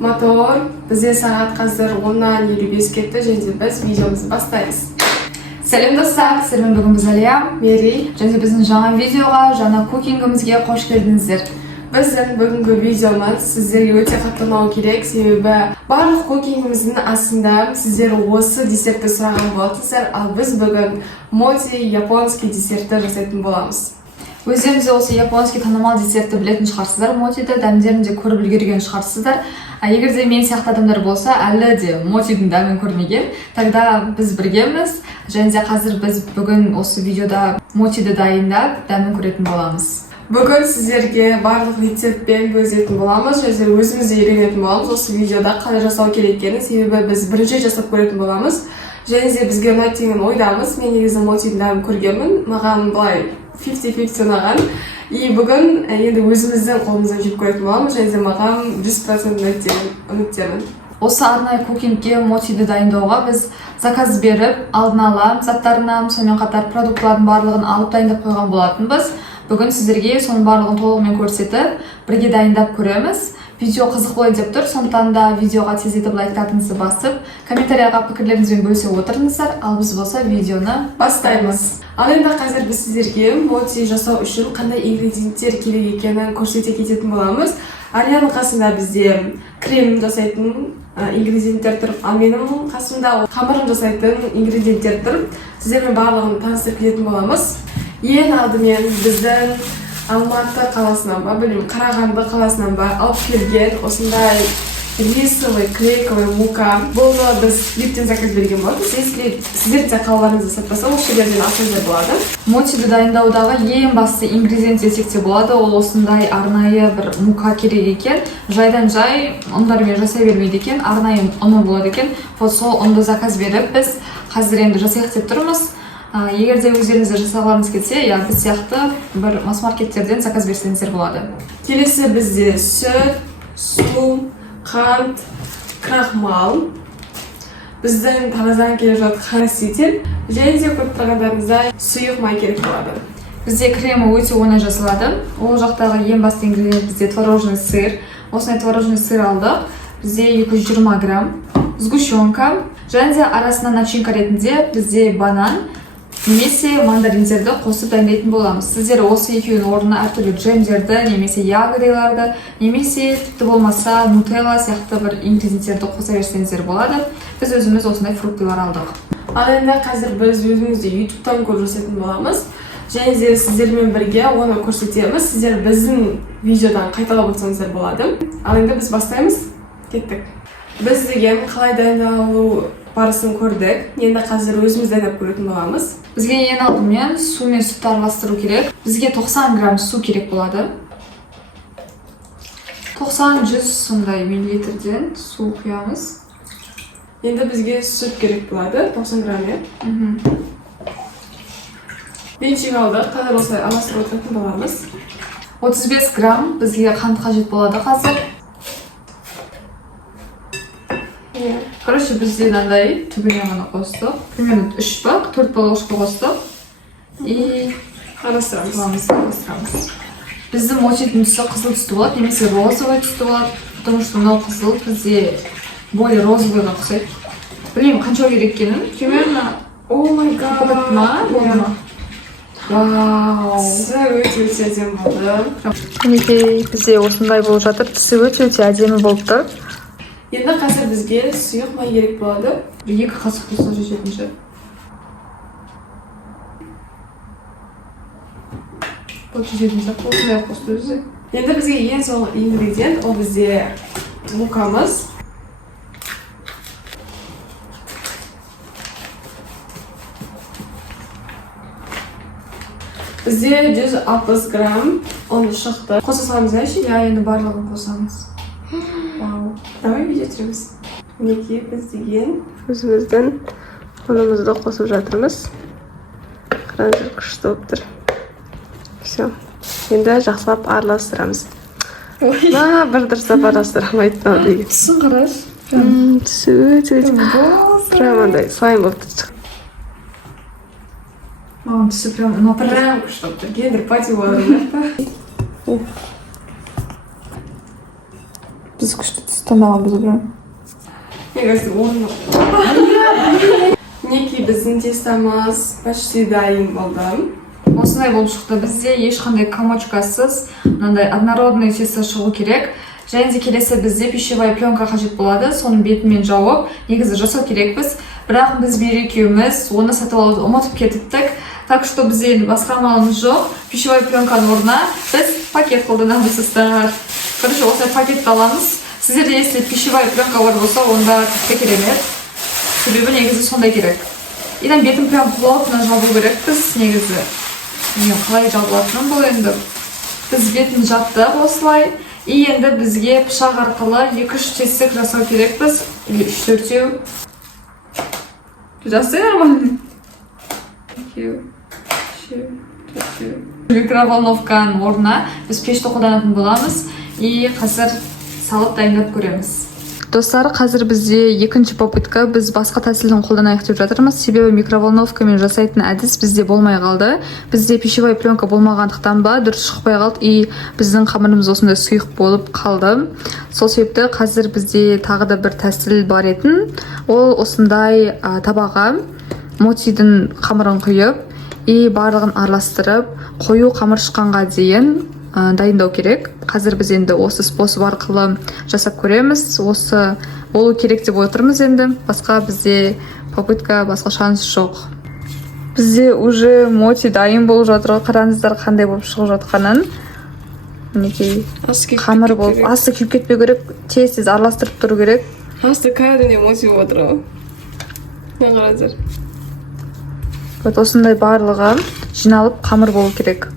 Motor bizga soat hozir 10:25 ketdi. Және biz videomizni boshlaymiz. Сәлем достар, сіздермен бүгін біз Алия, Мери, және біздің жаңа видеоға, жаңа кукингімізге қош келдіңіздер. Біздің бүгінгі видеомыз сіздерге өте қатты ұнау керек, себебі барлық кукингіміздің астында сіздер осы десертті сұраған болатынсыздар, ал біз бүгін моти японский десертті жасайтын боламыз. Өздеріңіз осы японский танымал десертті білетін шығарсыздар, мотиді дәмдерін де көріп үлгерген шығарсыздар. Егер де мен сияқты адамдар болса, әлі де мотидің дәмін көрмеген, тогда біз біргеміз. Және де қазір біз бүгін осы видеода мотиді дайындап, дәмін көретін боламыз. Бүгін сіздерге барлық рецептпен бөлісетін боламыз, және өзіміз де үйренетін боламыз. Осы видеода қалай жасау керек екенін, себебі біз бірінші жасап көретін боламыз. Және де бізге ұнайды деген ойдамыз. Мен негізі мотидің дәмін көргенмін. Маған былай 50-50 ұнаған. И бүгін енді өзіміздің қолымыздан жеп көретін боламыз. Және де маған 100% үміттемін. Осы арнайы кукингке мотиді дайындауға біз заказ беріп, алдын ала заттарынан, сонымен қатар продуктлардың барлығын алып дайындап қойған болатынбыз. Бүгін сіздерге соның барлығын толығымен көрсетіп, бірге дайындап көреміз. Видео қызық болады деп тұр, сондықтан да видеоға тездетіп лайктарыңызды басып, комментарияға пікірлеріңізбен бөлісе отырыңыздар, ал біз болса видеоны бастаймыз. Ал енді қазір біз сіздерге моти жасау үшін қандай ингредиенттер керек екенін көрсете кететін боламыз. Алияның қасында бізде крем жасайтын ингредиенттер тұр, ал менің қасымда қамырын жасайтын ингредиенттер тұр. Сіздермен барлығын таныстырып кететін боламыз. Ең алдымен біздің Алматы қаласынан ба, білмеймін, Қарағанды қаласынан ба алып келген осындай рисовый, клейковый мука. Бұл біз липтен заказ берген болады. Сіздер де қалаларыңызды сатпаса, осы жерден алсаңыздар болады. Мотиді дайындаудағы ең басты ингредиент десек те болады, ол осындай арнайы бір мука керек екен. Жайдан жай ұндармен жасай бермейді екен, арнайы ұны болады екен. Вот сол ұнды заказ беріп, біз қазір енді жасайық деп тұрмыз. Егер де өздеріңізді жасағыларыңыз келсе, біз сияқты бір масс-маркеттерден заказ берсеңіздер болады. Келесі бізде сүт, су, қант, крахмал, біздің тараздан келе жатқан краситель, және де көріп тұрғандарыңыздай сұйық май керек болады. Бізде кремі өте оңай жасалады. Ол жақтағы ең басты ингредиент бізде творожный сыр. Осындай творожный сыр алдық. Бізде 220 грамм сгущенка, және де арасына начинка ретінде бізде банан немесе мандариндерді қосып дайындайтын боламыз. Сіздер осы екеуінің орнына әртүрлі джемдерді, немесе ягодаларды, немесе тіпті болмаса нутелла сияқты бір ингредиенттерді қоса берсеңіздер болады. Біз өзіміз осындай фруктылар алдық. Ал енді қазір біз өзімізді YouTube-тан көріп жасайтын боламыз. Және де сіздермен бірге оны көрсетеміз. Сіздер біздің видеодан қайталап отырсаңыздар болады. Ал енді біз бастаймыз. Кеттік. Біз деген қалай дайындалу барысын көрдік. Енді қазір өзіміз дайындап көретін боламыз. Бізге ең алдымен су мен сүтті араластыру керек. Бізге 90 грамм су керек болады. 90-100 сондай миллилитрден су құямыз. Енді бізге сүт керек болады, 90 грамм. Венчик алдық, қазір осылай араластырып отыратын боламыз. 35 грамм бізге қант қажет болады қазір. Короче, бізде мынандай түбіне ғана қостық. Примерно 3 ба, 4 ложка қостық. И араластырамыз. Біздің мотидің түсі қызыл түсті болады, немесе розовый түсті болады. Потому что мынау қызыл бізде более розовыйға ұқсайды. Білмеймін, қанша керек екенін. Примерно О май гад. болды ма? Вау! Түсі өте әдемі болды. Мінекей, бізде осындай болып жатыр. Түсі өте әдемі болып тұр. Енді қазір бізге сұйық май керек болады. 2 қасық қосып жетінші. Бұл жетінші қосындай қосты өзі. Енді бізге ең соңғы ингредиент, ол бізде мукамыз. Бізде 160 грамм оны шықты. Қоса саламыз әші? Енді барлығын қосамыз. Вау. Давай видео түсіреміз. Мінекей біз деген өзіміздің ұнымызды қосып жатырмыз. Қараңыздар, күшті болып тұр. Все. Енді жақсылап араластырамыз. Бір дұрыстап араластыра алмайды деген. Түсін қараш. Түсі өте прям андай слайм болып тұр. Маған түсі прям күшті болып тұр. Гендер пати болады. Біз күшті түсті. таңдама бұзып жүрмін. негізі орны мінекей біздің тестамыз почти дайын болды. Осындай болып шықты. Бізде ешқандай комочкасыз мынандай однородный тесто шығу керек. Және де келесі бізде пищевая пленка қажет болады. Соның бетімен жауып, негізі жасау керекпіз. Бірақ біз бері екеуміз оны сатып алуды ұмытып кетіптік. Так что бізде енді басқа амалымыз жоқ. Пищевая пленканың орнына біз пакет қолданамыз достар. Короче, осылай пакетті аламыз. Сіздерде если пищевая пленка бар болса, онда тіпті керемет. Себебі негізі сондай керек. Идан бетін прям плотно жабу керекпіз негізі. Мен қалай жабылатыным бұл енді. Біз бетін жаптық осылай. И енді бізге пышақ арқылы 2-3 тесік жасау керекпіз. Или 3-4. Жасай нормально. 2, 3, 4. Микроволновканың орнына біз пешті қолданатын боламыз. И қазір салып дайындап көреміз. Достар, қазір бізде екінші попытка, біз басқа тәсілін қолданайық деп жатырмыз. Себебі микроволновкамен жасайтын әдіс бізде болмай қалды. Бізде пищевая пленка болмағандықтан ба дұрыс шықпай қалды, и біздің қамырымыз осындай сұйық болып қалды. Сол себепті қазір бізде тағы да бір тәсіл бар етін. Ол осындай табаға мотидің қамырын құйып, и барлығын араластырып, қою қамыр шыққанға дейін дайындау керек. Қазір біз енді осы способ арқылы жасап көреміз. Осы болу керек деп отырмыз енді. Басқа бізде попытка, басқа шанс жоқ. Бізде уже моти дайын болып жатыр. Қараңыздар қандай болып шығып жатқанын. Мінекей қамыр болып, асты күйіп кетпеу керек, тез араластырып тұру керек. Асты кәдімде моти болып отыр. Не қараңыздар. Осындай барлығы жиналып қамыр болу керек.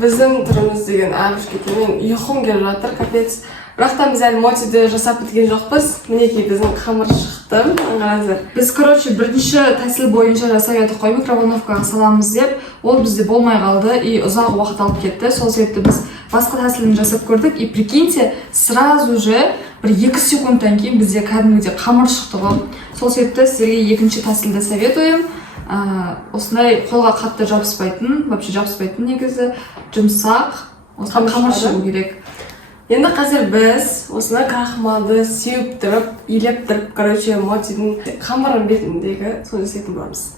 Біздің түріміз деген ағыш кетемен ұйқым келіп жатыр, капец. Бірақтан біз әлі мотиді жасап біткен жоқпыз. Мінекей біздің қамыр шықты. Қараңыздар. Біз, короче, бірінші тәсіл бойынша жасап едік қой, микроволновкаға саламыз деп. Ол бізде болмай қалды, и ұзақ уақыт алып кетті. Сол себепті біз басқа тәсілін жасап көрдік. И прикиньте, сразу же бір 2 секундтан кейін бізде кәдімгідей қамыр шықты ғой. Сол себепті сіздерге екінші тәсілді советуем. Осындай қолға қатты жабыспайтын, вообще жабыспайтын негізі, жұмсақ, осындай қамыр шығу керек. Енді қазір біз осындай крахмалды сеуіп тұрып, илеп тұрып, короче, мотидің қамырын бетіндегі соны істейтін боламыз.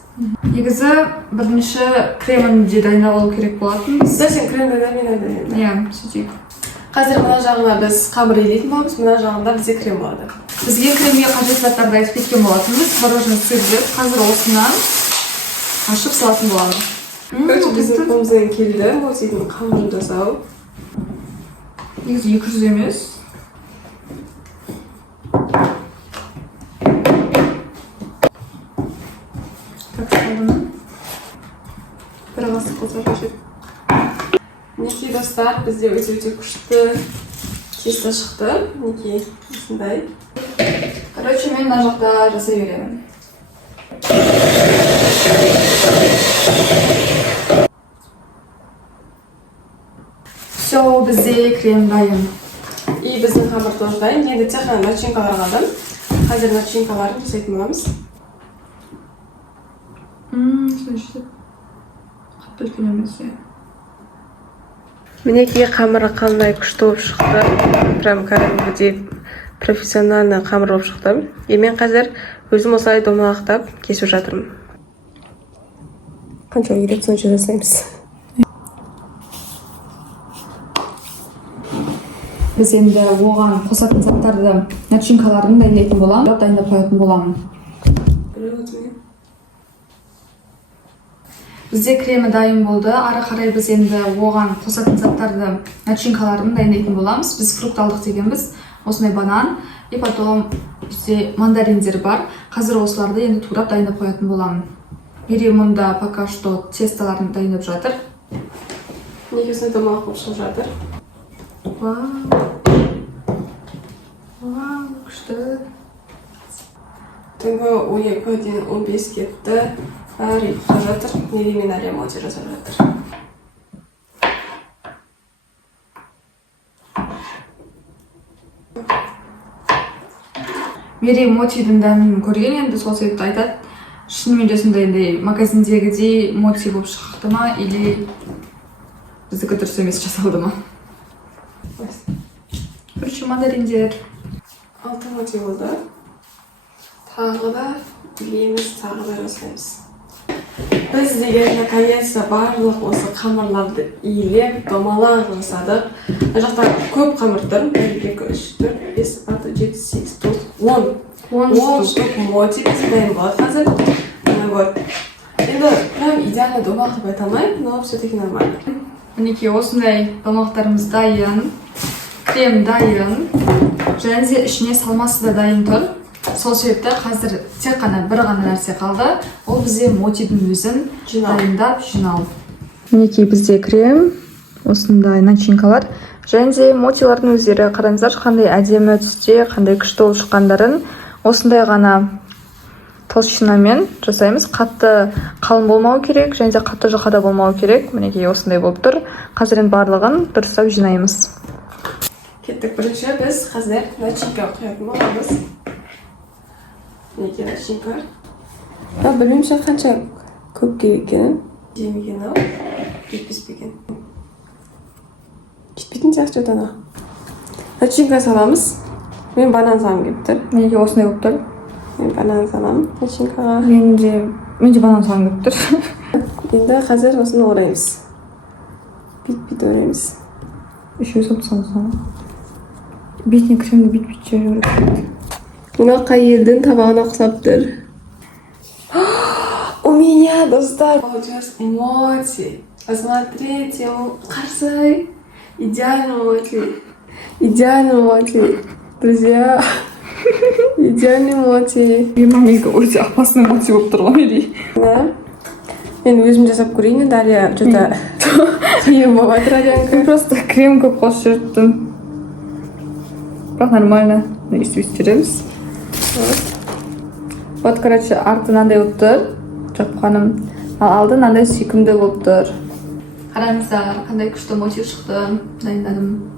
Негізі бірінші кремін де дайындап алу керек болатын. Сен кремді де мен дайындаймын. Иә, сөйтейік. Қазір мына жағына біз қамыр илейтін боламыз, мына жағында бізде крем болады. Бізге кремге қажет заттарды айтып кеткен болатынбыз. Творожный сыр деп, қазір осынан ашып салатын боламыз. Короче, біздің қолымыздан келді мотидің қамырын жасау. Негізі 200 емес. Так, қалдыны. Бір қасық қосар қажет. Мінекей достар, бізде өте күшті тесто шықты. Мінекей осындай. Короче, мен мына жақта жасай беремін. Все, бізде крем дайын. И біздің қамыр тоже дайын. Енді тек қана начинкалар қалды. Қазір начинкаларын жасайтын боламыз. Қатты үлкен емес. Мінекей қамыры қандай күшті болып шықты. Прям кәдімгідей профессиональный қамыр болып шықты. И мен қазір өзім осылай домалақтап кесіп жатырмын. Қанша керек сонша жасаймыз. Біз енді оған қосатын заттарды, начинкаларын дайындайтын боламын, дайындап қоятын боламын. Бізде кремі дайын болды. Ары қарай біз енді оған қосатын заттарды, начинкаларын дайындайтын боламыз. Біз фрукт алдық дегенбіз. Осындай банан, и потом бізде мандариндер бар. Қазір осыларды енді турап дайындап қоятын боламын. Мери мұнда пока что тесталарын дайындап жатыр. Негізі домалық болып шығып жатыр. Вау, күшті. Түнгі 12-ден 15 кетті. Бәрі ұйықтап жатыр. Неге мен әлі моти жасап жатыр. Мери мотидің дәмін көрген, енді сол себепті айтады. Шынымен де сондай магазиндегідей моти болып шықты ма, или біздікі дұрыс емес жасалды ма? Короче, мандариндер. 6 моти болды. Тағы да илейміз, тағы да жасаймыз. Біз деген наконец-то барлық осы қамырларды илеп, домалақ жасадық. Мына жақта көп қамыр тұр. 1, 2, 3, 4, 5, 6, 7, 8, 9, 10 штук моти бізде дайын болады қазір. Вот. Енді прям идеально домалақ деп айта алмаймын, но все-таки нормально. Мінекей осындай домалақтарымыз дайын, крем дайын, және де ішіне салмасы да дайын тұр. Сол себепті қазір тек қана бір ғана нәрсе қалды. Ол бізде мотидің өзін дайындап жинау. Мінекей бізде крем, осындай начинкалар. Және де мотилардың өздері қараңыздар қандай әдемі түсте, қандай күшті болып шыққандарын. Осындай ғана толщинамен жасаймыз. Қатты қалың болмау керек, және де қатты жұқа да болмау керек. Мінекей осындай болып тұр. Қазір енді барлығын дұрыстап жинаймыз. Кеттік, бірінші біз қазір начинка құятын боламыз. Неге начинка? Білмеймін қанша көп деп екенін. Жемеген ау, жетпеспеген. Жетпейтін сияқты жотана. Начинка саламыз. Мен банан салам келіп тұр. Мінекей осындай болып тұр. Мен банан салам начинкаға. Мен де банан салам келіп тұр. Енді қазір осыны ораймыз. Бит-бит ораймыз. Үшеу салып. Бетіне кремді бит-бит жіберіп. Мына қай елдің табағына ұқсап тұр. У меня, достар, получилось моти. Посмотрите, қарсай. Идеальный моти. Идеальный моти. Друзья, идеальный моти. Мамейка өте опасный моти болып тұр ғой мери. Да. Мен өзім жасап көрейін, Дарья что-то қиын болып жатыр Аленка. Просто крем көп қосып жүрдім. Бірақ нормально. Өйстіп жүреміз. Вот, короче, арты мынандай болып тұр. Жапқаным. Ал алды мынандай сүйкімді болып тұр. Қараңыздар, қандай күшті моти шықты. Дайындадым.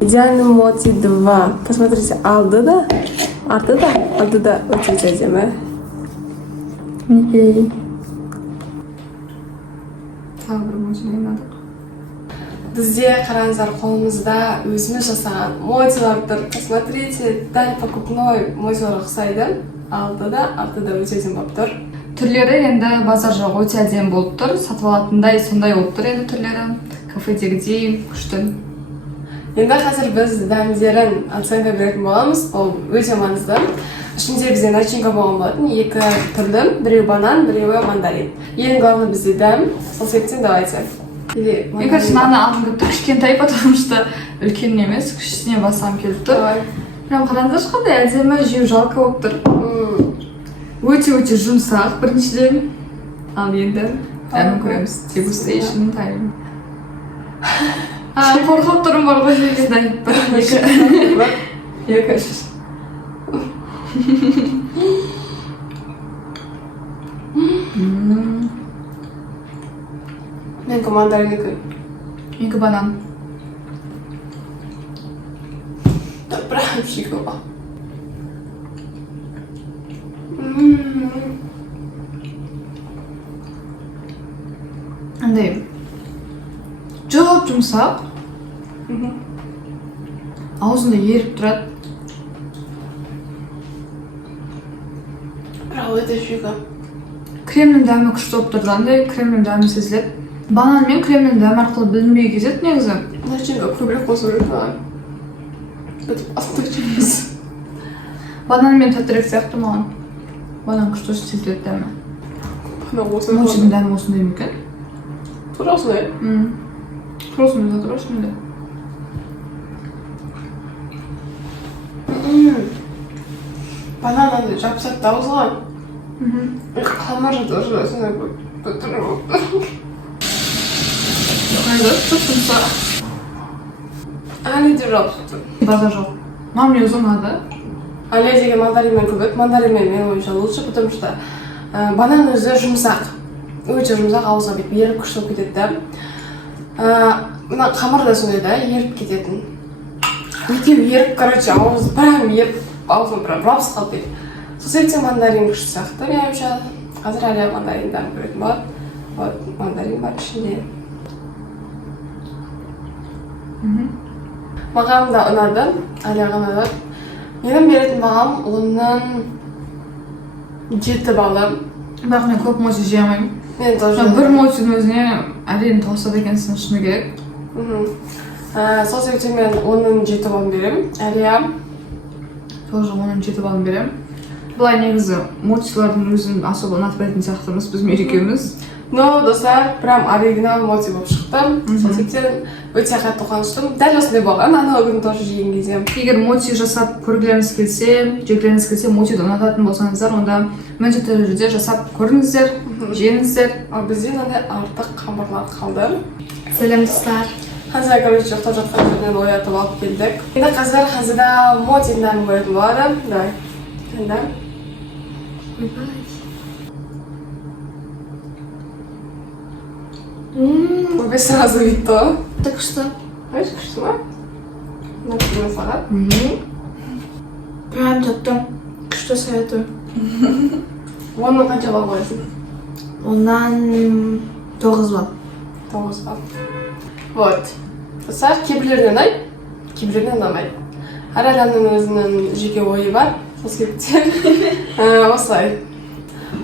Идеальный моти 2. Посмотрите, алды да өте әдемі. Мінекей. Тағы бір моти дайындадық. Бізде қараңыздар қолымызда өзіміз жасаған мотилар тұр. Посмотрите, дәл покупной мотиларға ұқсайды. Алды да өте әдемі болып тұр. Түрлері енді базар жоқ өте әдемі болып тұр. Сатып алатындай сондай болып тұр енді түрлері. Кафедегідей күшті. Енді қазір біз дәмдерін оценка беретін боламыз. Ол өте маңызды. Ішінде бізде начинка болған болатын. 2 түрлі, біреу банан, біреуі мандарин. Ең главный бізде дәм. Сол себептен давайте. Мен кажется, мынаны алғым келіп тұр. Кішкентай, потому что үлкен емес, кішісіне басам келіп тұр. Прям қараңыздаршы қандай әдемі, жеу жалко болып тұр. Өте жұмсақ біріншіден. Ал енді дәмін көреміз. Дегустейшн тайм. Қорқып тұрым бар ғой жегізді. 2, 3. Менікі мандарин 2. 2 банан. Прям шикарно. Андай жоқ жұмсақ. Аузында еріп тұрады. Бірақ өте шикарно. Кремнің дәмі күшті болып тұрды. Андай кремнің дәмі сезіледі. Банан мен кремнің дәмі арқылы білінбей кетеді негізі. Начинка көбірек қосып жүрді. Өтіп астық жеміз. Банан мен тәттірек сияқты маған. Банан күшті сезіледі дәмі. Мотидің дәмі осындай ма екен? Тура осындай. Тура осындай. Банан андай жапсақ та ауызға. Қамыр тоже осындай болып. Çok жұмсақ. Әлі де жапсықты. Базар жоқ. Маған мне ұнады. Әлі деген мандаринмен көбек. Мандаринмен мен ойынша лучше, потому что банан өзі жұмсақ. Өте жұмсақ, ауызға бет еріп күшті болып кетеді. Мына қамыр да сондай да, еріп кететін. Екеу еріп, короче, ауыз прям еріп, аузым прям рапс қалды дейді. Сол себептен мандарин күшті сияқты, меніңше. Қазір әлі мандариндан көретін болады. Вот, мандарин бар ішінде. Маған да ұнады, Алияға ұнады. Менің беретін бағам оның 7 балы. Бірақ мен көп моти жей алмаймын. Мен тоже. Бір мотидің өзіне әрине тоқсады екенсің, шыны керек. Сол себептен мен оның 7 балын беремін. Алия Тоже оның 7 балын беремін. Бұлай негізі мотилардың өзін особо ұнатпайтын сияқтымыз, біз екеуміз. Но достар, прям оригинал моти болып шықты. Сол себептен өте қатты қуаныштымын. Дәл осындай болған, анау күні тоже жеген кезде. Егер моти жасап көргілеріңіз келсе, жегілеріңіз келсе, мотиді ұнататын болсаңыздар, онда міндетті түрде жасап көріңіздер, жеңіздер. Ал бізде мынандай артық қамырлар қалды. Сәлем достар. Ханза, короче, жоқтап жатқан жерінен оятып алып келдік. Енді қазір Ханзада мотидің дәмін қоятын болады. Давай. Енді. Тебе сразу вид то. Так что? Знаешь, что? Например, салат. Прям тәтті. Күшті советую. Оны қанша бал қоясың? Ондан 9 бал. 9 бал. Вот. Достар, кейбіреулеріне ұнайды, кейбіреулеріне ұнамайды. Әр адамның өзінің жеке ойы бар. Сол себептен осылай.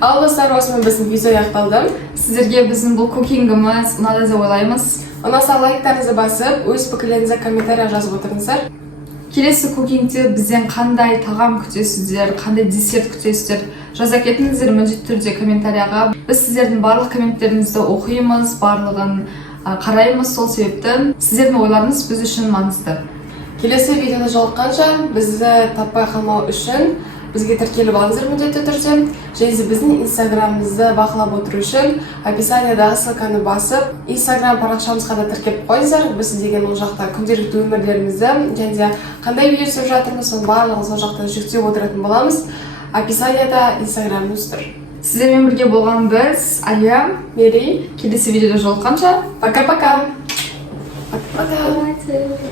Ал достар, осымен біздің видео аяқталды. Сіздерге біздің бұл кукингіміз ұнады деп ойлаймыз. Ұнаса лайктарыңызды басып, өз пікірлеріңізді комментария жазып отырыңыздар. Келесі кукингте бізден қандай тағам күтесіздер, қандай десерт күтесіздер, жаза кетіңіздер міндетті түрде комментарияға. Біз сіздердің барлық комменттеріңізді оқимыз, барлығын қараймыз. Сол себепті сіздердің ойларыңыз біз үшін маңызды. Келесі видеода жолыққанша бізді таппай қалмау үшін бізге тіркеліп алыңыздар міндетті түрде. Және біздің инстаграмымызды бақылап отыру үшін описаниядағы ссылканы басып, инстаграм парақшамызға да тіркеліп қойыңыздар. Біз деген ол жақта күнделікті өмірлерімізді және қандай видео түсіріп жатырмыз, соның барлығын сол жақта жүктеп отыратын боламыз. Описанияда инстаграмымыз тұр. Сіздермен бірге болған біз, Алия, Мери. келесі видеода жолыққанша Пока-пока. Пока-пока.